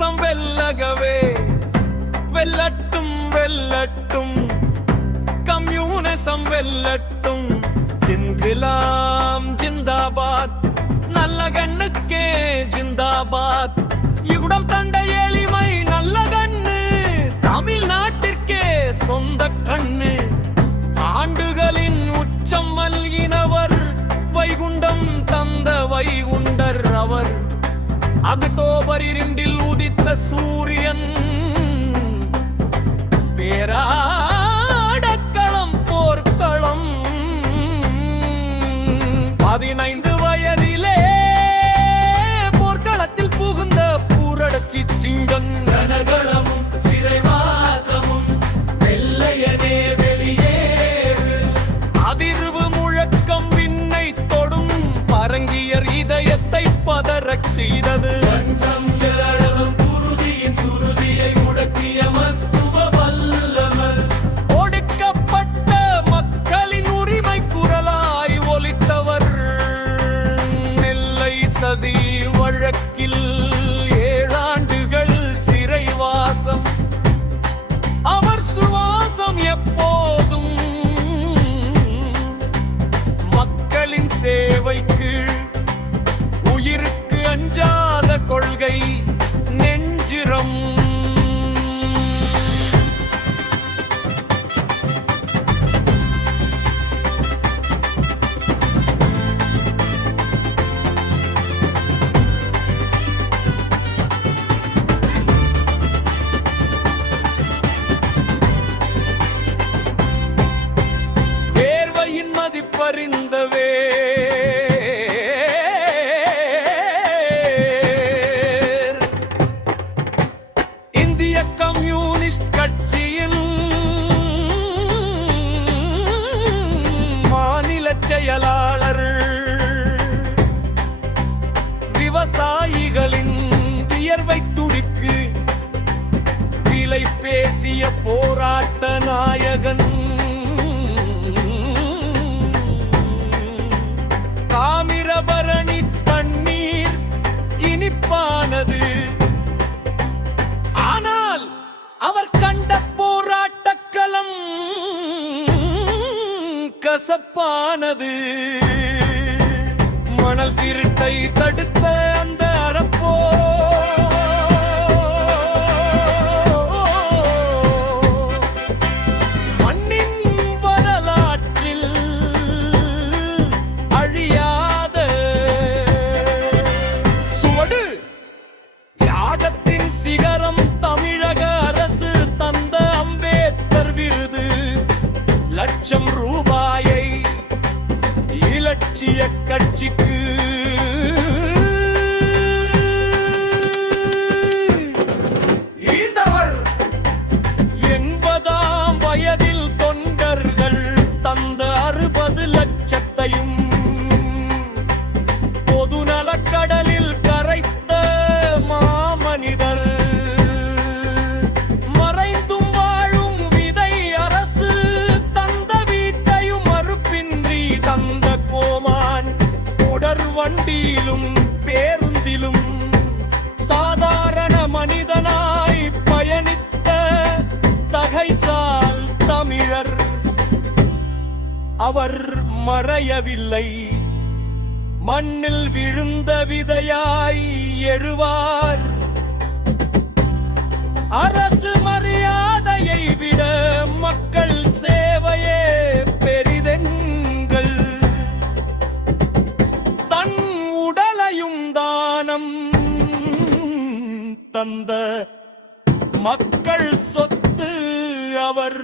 communism வெல்லகவே வெல்லட்டும் வெல்லட்டும் communism வெல்லட்டும் இன்கிலாம் ஜிந்தாபாத் நல்ல கண்ணுக்கே ஜிந்தாபாத் இகுடம் தண்ட எளிமை நல்ல கண்ணு தமிழ்நாட்டிற்கே சொந்த கண்ணு ஆண்டுகளின் உச்சம் மல்கினவர் வைகுண்டம் தந்த வைகுண்டர் அவர் அக்டோபர் 2 உதித்த சூரியன் பேராடக்களம் போர்க்களம் 15 வயதிலே போர்க்களத்தில் புகுந்த பூரடச்சி சிங்கம் ரணகளமும் சிறைவாசமும் வெள்ளையனே வெளியேறு அதிர்வு முழக்கம் விண்ணை தொடும் பரங்கியர் இதயத்தை பதறச் செய்தது பஞ்சம் ஏழகம் குருதியின் சுருதியை முடக்கிய மத்துவ வல்லவர் ஒடுக்கப்பட்ட மக்களின் உரிமை குரலாய் ஒலித்தவர் நெல்லை சதி வழக்கில் 7 ஆண்டுகள் சிறைவாசம் அவர் சுவாசம் எப்போதும் மக்களின் சேவைக்கு உயிருக்கு அஞ்சாத கொள்கை நெஞ்சிரம் வேர்வையின் மதிப்பறிந்தவே கம்யூனிஸ்ட் கட்சியின் மாநில செயலாளர் விவசாயிகளின் வியர்வை துடிக்கு விலை பேசிய போராட்ட நாயகன் தாமிரபரணி தண்ணீர் இனிப்பானது அவர் கண்ட போராட்டக்களம் கசப்பானது மணல் திருட்டை தடுத்த அந்த அறப்போ மண்ணின் வரலாற்றில் அழியாத சுவடு தியாகத்தின் சிகரம் தமிழக அரசு தந்த அம்பேத்கர் விருது ₹1,00,000 இலட்சிய கட்சிக்கு ஈந்தவர் 80ஆம் வயதில் தொண்டர்கள் தந்த 60 லட்சத்தையும் பொதுநலக்கடலில் கரைத்த மாமனிதர் மறைந்தும் வாழும் விதை அரசு தந்த வீட்டையும் மறுப்பின்றி தந்த கோமான் உடற்வண்டியிலும் பேருந்திலும் சாதாரண மனிதனாய் பயணித்த தகைசால் தமிழர் அவர் மறையவில்லை மண்ணில் விழுந்த விதையாய் எழுவார் அரசு மரியாதையை விட மக்கள் சேவையே பெரிதென்கள் தன் உடலையும் தானம் தந்த மக்கள் சொத்து அவர்